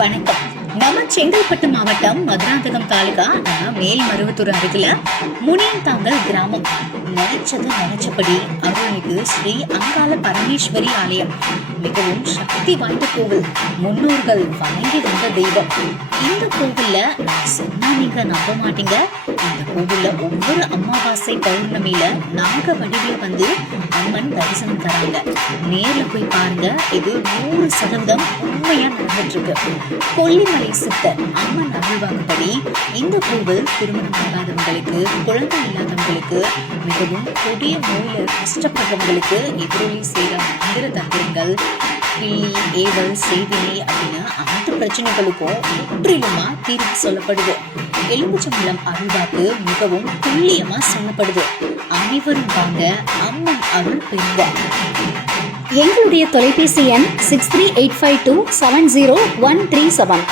வணக்கம். நம்ம செங்கல்பட்டு மாவட்டம் மதுராந்தகம் தாலுகா மேல்மருவத்தூர் அருகில முனியன்தாங்கல் கிராமம். நினைச்சபடி அருள்மிகு ஸ்ரீ அங்காள பரமேஸ்வரி ஆலயம் மிகவும் சக்தி வாய்ந்த கோவில். முன்னோர்கள் வணங்கி வந்த தெய்வம். இந்த கோவில்ல சொன்னா நீங்க நம்ப மாட்டீங்க. இந்த கோவில்ல ஒவ்வொரு அமாவாசை பௌர்ணமியில நாக வடிவில வந்து அம்மன் தரிசனம் தராங்க. நேர்ல போய் பாருங்க. இது 100% உண்மையா நடந்துட்டு இருக்கு. கொல்லிமலை சித்தர் அம்மன் அருள்வாக்குப்படி இந்த கோவில் திருமணம் ஆகாதவங்களுக்கு, குழந்தை இல்லாதவங்களுக்கு, மிகவும் கொடிய நோயில கஷ்டப்படுறவங்களுக்கு எதிரொலி செய்கிற மந்திர தந்திரங்கள், பில்லி, ஏவல், செய்வினை அப்படின்னு அனைத்து பிரச்சனைகளுக்கும் முற்றிலுமா தீர்வு சொல்லப்படுது. எலும்புச்சம்பளம் அருள்வாக்கு மிகவும் துல்லியமா சொல்லப்படுது. அனைவரும் வாங்க, அம்மன் அருள் பெறுவார். எங்களுடைய தொலைபேசி எண் 6385270137.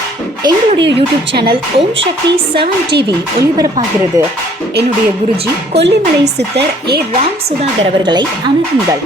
எங்களுடைய யூடியூப் சேனல் ஓம் சக்தி 7 டிவி ஒளிபரப்பாகிறது. என்னுடைய குருஜி கொல்லிமலை சித்தர் ராம் சுதாகர் அவர்களை அணுகுங்கள்.